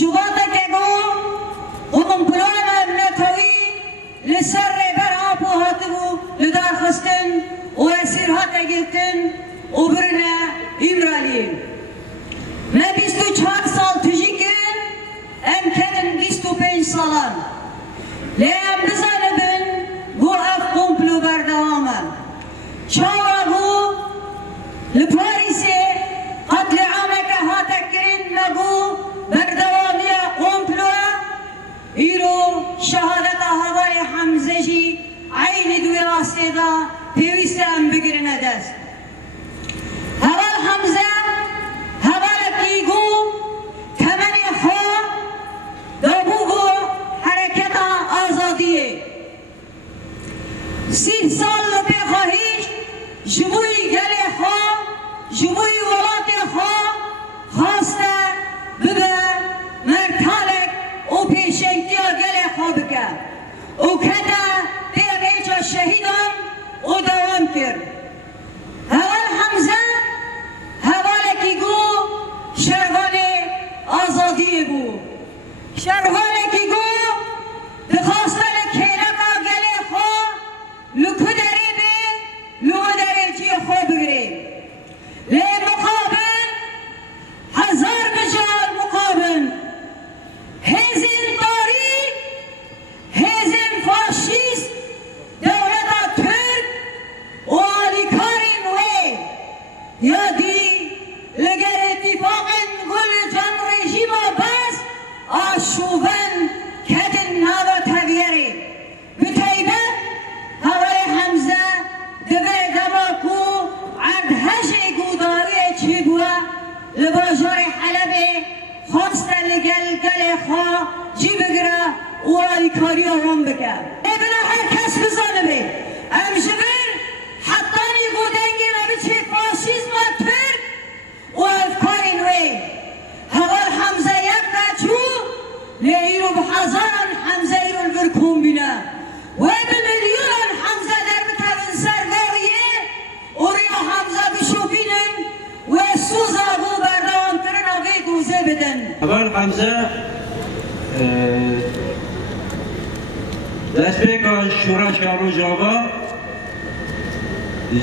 شباطك اگو هم پلان نتوی لسر بر آب و هاتبو لدار خستن و اسیر هات گرتن و برنا ایمرالی ما 24 سال تجی کرن ام کنن 25 سالان لیم بزنه بن گو اف قمپلو بردوامه چاوا گو لپاریسه قتل عامك هاتا کرن مگو بردوامی قمپلو ایرو شهادت هوای حمزه جی عین دوی راسته دا پیوسته ام بگرنه دست هوال حمزه هوال کیگو تمنی خواه دابوگو حرکت آزادیه 30 سال به خواهیش جموی گل خواه جموی ولات خواه خواسته ببه مرتالک و پیشنگی گل خواه بکه و کده پیغیچ شهیدان و دوام کرد هوال حمزه هوال کی گو شروال آزادی بو شروال کی گو بخواستن کلکا گل خواه لکو داری بی لو داری چی خواه بگری لی مقابل هزار بجار مقابل هزین داری هزین فاشیست دولت ترک و آلیکارین وی یادی لگر اتفاق گل جن رژیم بس آشوبن کدن ناو تغییری بتایبت هوای حمزه دبر دماکو عرد هش گوداوی چی بوا لباجار حلبه خواست لگل گل خواه جی بگره و آلیکاری هم بکه ابنا هر کس بزانه بی امجبر حتانی گودنگی نبی چه فاشیزم ترک و افکارین وی هوال حمزه یک بچو لیرو بحزاران حمزه ایرو الورکون بینه و بملیون حمزه در بتابن سرداریه و ریو حمزه بشوبینن و سوزا بو بردوان کرن و گوزه بدن هوال حمزه دست پیکا شورا شارو جاوا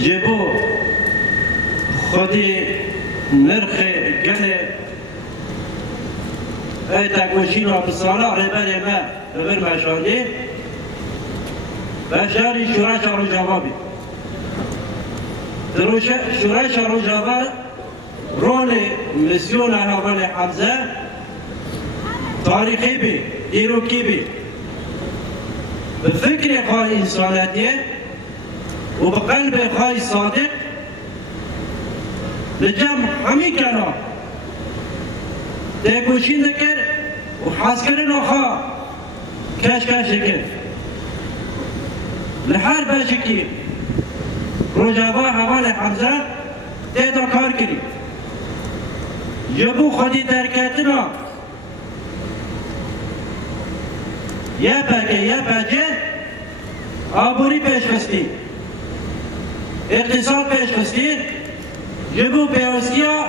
جبو خودی نرخ گل ایتا گوشین و بسالا ربر ما ربر مشاهده بشاری شورا شارو جاوا بید شورا شارو جاوا رول مسیون هوال حمزه تاریخی بید دیروکی بید بفكر خواهی انسانیه و بقلب خواهی صادق لجمع همی کنا تکوشین دکر و حاسکرین و خواه کش کر لحر باشکی روجابا حوال حمزه تیتا کار کری جبو خودی درکتنا یا بجه آبوری پیش خستی اقتصاد پیش خستی جبو پیوستیا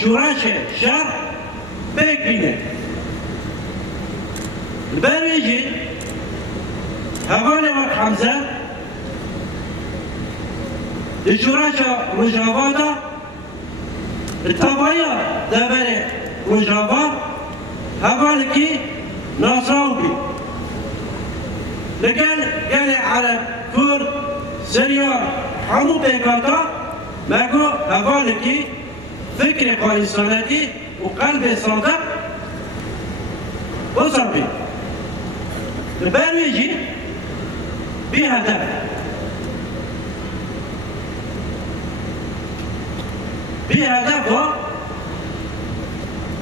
شورش شهر بیک بینه برویجی هوال وقت حمزه شورش رجاوا دا اتبایا دبر رجاوا هوال کی ناسراو بی لكن قال عرب كرد سريان حمو بيكاتا ماكو هفالكي فكر قائنسانتي وقلب صادق وصربي البرويجي بهدف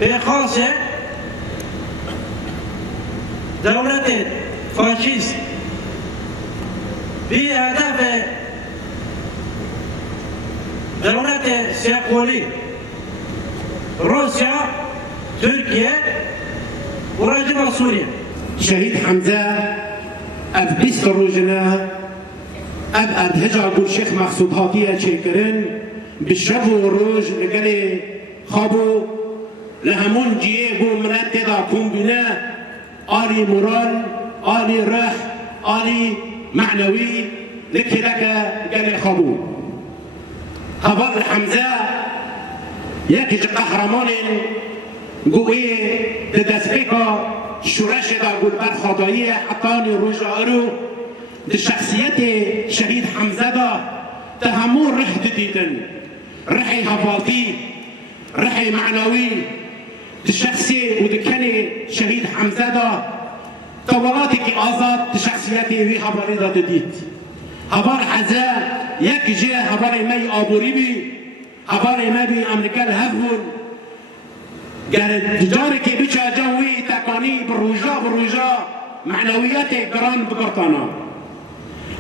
بخاصة دولة فاشيست بهدف دولة سيقولي روسيا تركيا ورجب سوريا شهيد حمزة أب بيست روجنا أب هجر بو الشيخ مقصود هاتية شكرن بالشب والروج لقالي خابو لهمون جيه بو مرات تدا كون بنا آلي مورال آلي رح آلي معنوي لكي لك قال خبو هبار الحمزة يكي قهرمان قوي تدسبيكا شورش دا قول برخضائية حطاني رجائرو دي شخصية شهيد حمزة دا تهمون رح ديدن رحي هباطي رحي معنوي دي شخصية ودي كاني شهيد حمزة دا طولاتك آزاد دي شخصية وي هباري دا ديد هبار حزا يك جي هباري مي آبوري بي هباري مي بي أمريكا الهفون قال جارك بيشا جوي تاكاني بالرجاء معنوياتي قران بقرطانا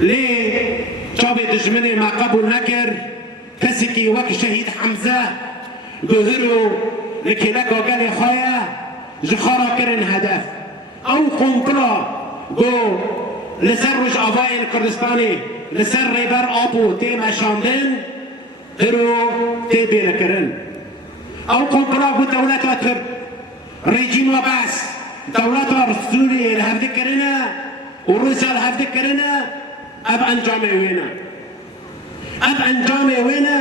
ليه شابي دجمني ما قبل نكر كسكي وك شهيد حمزة قهروا لكي لك وقال يا خايا جخارا كرن هدف او قنطرة قو لسرج ابائي الكردستاني لسر ريبر ابو تي مشاندن هرو تي بيلكرن او قنطرة دولة ترك ريجيم وباس دولة سوريا الهفدك كرنا وروسيا الهفدك كرنا اب انجامي وينا اب انجامي وينا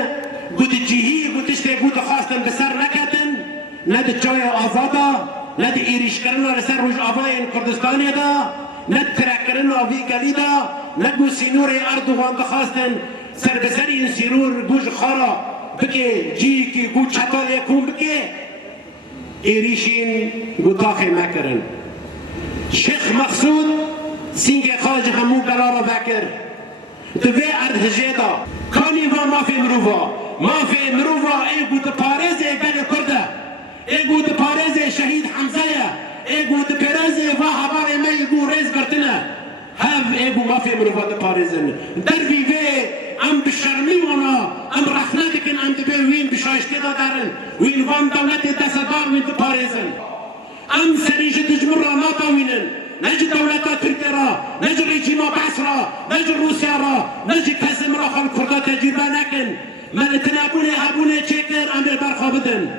قد تجيهي قد تشتي قد خاصة بسر نكتن ند تشوية آزادا ند إيريش كرنا لسر رج آبائي كردستاني دا ند كرنا في قليدا ند سينوري أردوغان خاصة سر بسرين سيرور بوج خارا بكي جيكي قد شطال يكون بكي إيريشين قطاخي مكرن شيخ مقصود سينجي خاج همو قرار ذاكر دفي أرد هجيدا كاني ما في مروفا ايقو دباريزي بني كردة ايقو دباريزي شهيد حمزية ايقو دباريزي فاها باري ما يقو ريز قرتنا هاف ايقو ما في مروفا دباريزن دربي في ام بشرمي وانا ام رحلتك ام دبي وين بشايش كده دارن وين فان دولتي دسدار وين دباريزن ام سريجة تجمرة ناطا وينن نجي دولتا تركيا نجي ريجيما باسرا نجي روسيا نجي كاسم راخل كردا تجربة لكن من تنابوني هابوني تشكر امر برخا بدن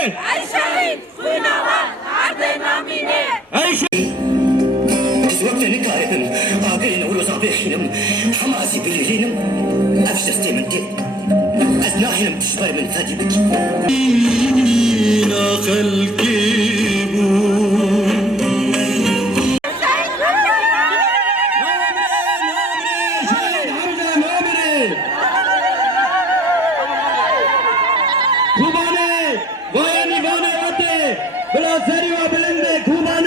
أي شهيد خوينا عرضنا ميني أي شهيد وقت نكايتن آقين ولو صابيحينم حماسي بليلينم أفشستي من تي أزناحينم تشبه من فادي بك بلا سری و بلنده کومه